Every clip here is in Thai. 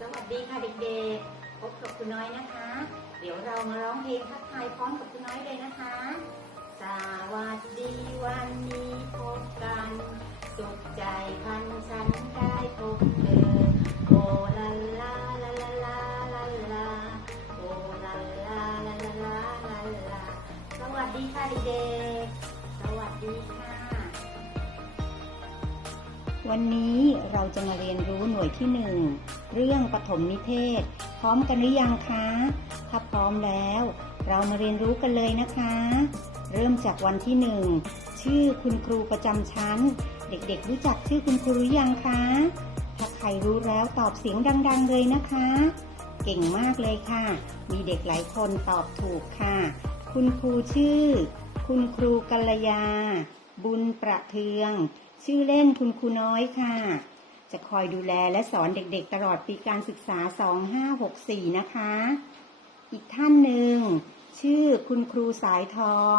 สวัสดีค่ะเด็กๆ พบกับคุณน้อยนะคะ เดี๋ยวเรามาร้องเพลงทักทายพร้อมกับคุณน้อยเลยนะคะ สวัสดีวันนี้พบกัน สุขใจพันฉันได้พบเธอโอลาลาลาลาลาลาลาโอลาลาลาลาลาลาสวัสดีค่ะเด็กๆ สวัสดีค่ะ วันนี้เราจะมาเรียนรู้หน่วยที่หนึ่งเรื่องปฐมนิเทศ พร้อมกันหรือยังคะ ถ้าพร้อมแล้ว เรามาเรียนรู้กันเลยนะคะ เริ่มจากวันที่หนึ่งชื่อคุณครูประจำชั้น เด็กๆ รู้จักชื่อคุณครูหรือยังคะ ถ้าใครรู้แล้วตอบเสียงดัง ๆ เลยนะคะ เก่งมากเลยค่ะ มีเด็กหลายคนตอบถูกค่ะ คุณครูชื่อ คุณครูกัลยา บุญประเทือง ชื่อเล่นคุณครูน้อยค่ะ จะคอยดูแลและสอนเด็กๆ ตลอดปีการศึกษา 2564 นะคะ อีกท่านหนึ่ง ชื่อคุณครูสายทอง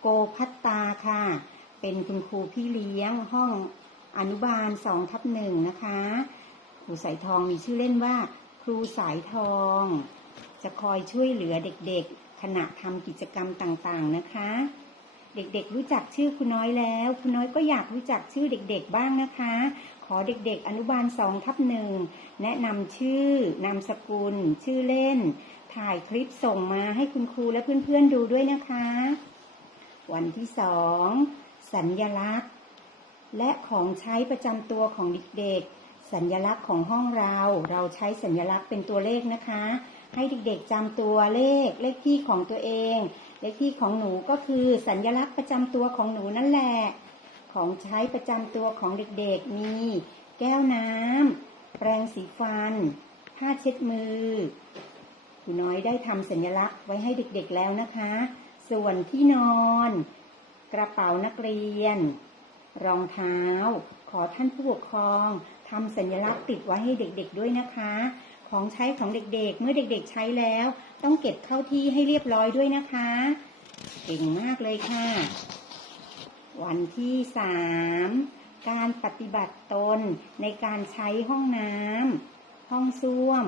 โกพัตตาค่ะ เป็นคุณครูพี่เลี้ยงห้องอนุบาล2ทับหนึ่งนะคะ ครูสายทองมีชื่อเล่นว่า ครูสายทอง จะคอยช่วยเหลือเด็กๆ ขณะทำกิจกรรมต่างๆนะคะ เด็กๆ รู้จักชื่อคุณน้อยแล้ว คุณน้อยก็อยากรู้จักชื่อเด็กๆ บ้างนะคะ ขอเด็กๆ อนุบาลสองทับหนึ่งแนะนำชื่อนามสกุล ชื่อเล่น ถ่ายคลิปส่งมาให้คุณครูและเพื่อนๆดูด้วยนะคะ วันที่สองสัญญลักษณ์ และของใช้ประจำตัวของเด็กๆ สัญญลักษณ์ของห้องเรา เราใช้สัญลักษณ์เป็นตัวเลขนะคะ ให้เด็กๆจำตัวเลขเลขที่ของตัวเอง เลขที่ของหนูก็คือสัญลักษณ์ประจำตัวของหนูนั่นแหละ ของใช้ประจำตัวของเด็กๆ มี แก้วน้ำแปรงสีฟัน ผ้าเช็ดมือครูน้อยได้ทำสัญลักษณ์ไว้ให้เด็กๆแล้วนะคะ ส่วนที่นอน กระเป๋านักเรียน รองเท้า ขอท่านผู้ปกครองทำสัญลักษณ์ติดไว้ให้เด็กๆด้วยนะคะ ของใช้ของเด็กๆ เมื่อเด็กๆใช้แล้ว ต้องเก็บเข้าที่ให้เรียบร้อยด้วยนะคะ เก่งมากเลยค่ะ วันที่สามการปฏิบัติตนในการใช้ห้องน้ำห้องส้วม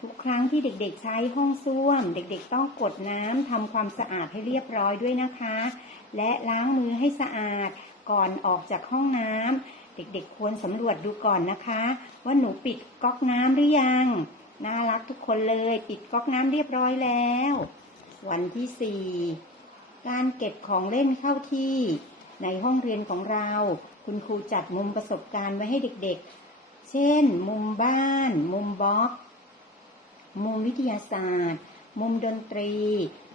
ทุกครั้งที่เด็กๆใช้ห้องส้วม เด็กๆต้องกดน้ำทำความสะอาดให้เรียบร้อยด้วยนะคะ และล้างมือให้สะอาดก่อนออกจากห้องน้ำเด็กๆควรสำรวจดูก่อนนะคะ ว่าหนูปิดก๊อกน้ำหรือยัง น่ารักทุกคนเลยปิดก๊อกน้ำเรียบร้อยแล้ว วันที่สี่การเก็บของเล่นเข้าที่ ในห้องเรียนของเรา คุณครูจัดมุมประสบการณ์ไว้ให้เด็กๆ เช่น มุมบ้าน มุมบล็อก มุมวิทยาศาสตร์ มุมดนตรี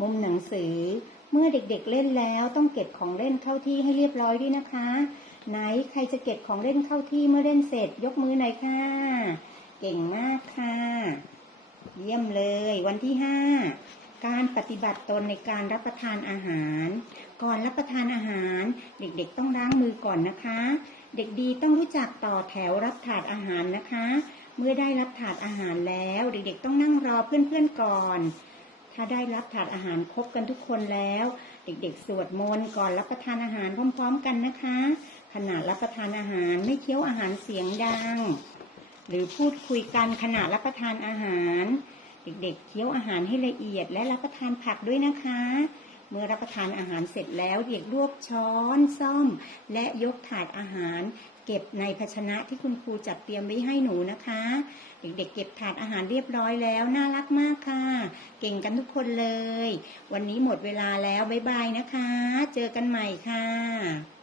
มุมหนังสือ เมื่อเด็กๆเล่นแล้วต้องเก็บของเล่นเข้าที่ให้เรียบร้อยด้วยนะคะ ไหนใครจะเก็บของเล่นเข้าที่เมื่อเล่นเสร็จยกมือหน่อยค่ะ เก่งมากค่ะ เยี่ยมเลย วันที่ห้าการปฏิบัติตนในการรับประทานอาหาร ก่อนรับประทานอาหาร เด็กๆต้องล้างมือก่อนนะคะ เด็กดีต้องรู้จักต่อแถวรับถาดอาหารนะคะ เมื่อได้รับถาดอาหารแล้ว เด็กๆต้องนั่งรอเพื่อนๆก่อน ถ้าได้รับถาดอาหารครบกันทุกคนแล้ว เด็กๆ สวดมนต์ก่อนรับประทานอาหารพร้อม ๆ กันนะคะ ขณะรับประทานอาหารไม่เคี้ยวอาหารเสียงดัง หรือพูดคุยกันขณะรับประทานอาหาร เด็กๆเคี้ยวอาหารให้ละเอียด และรับประทานผักด้วยนะคะ เมื่อรับประทานอาหารเสร็จแล้วเด็กรวบช้อนซ่อม และยกถาดอาหาร เก็บในภาชนะที่คุณครูจัดเตรียมไว้ให้หนูนะคะ เด็กๆเก็บถาดอาหารเรียบร้อยแล้วน่ารักมากค่ะ เก่งกันทุกคนเลย วันนี้หมดเวลาแล้วบ๊ายบายนะคะ เจอกันใหม่ค่ะ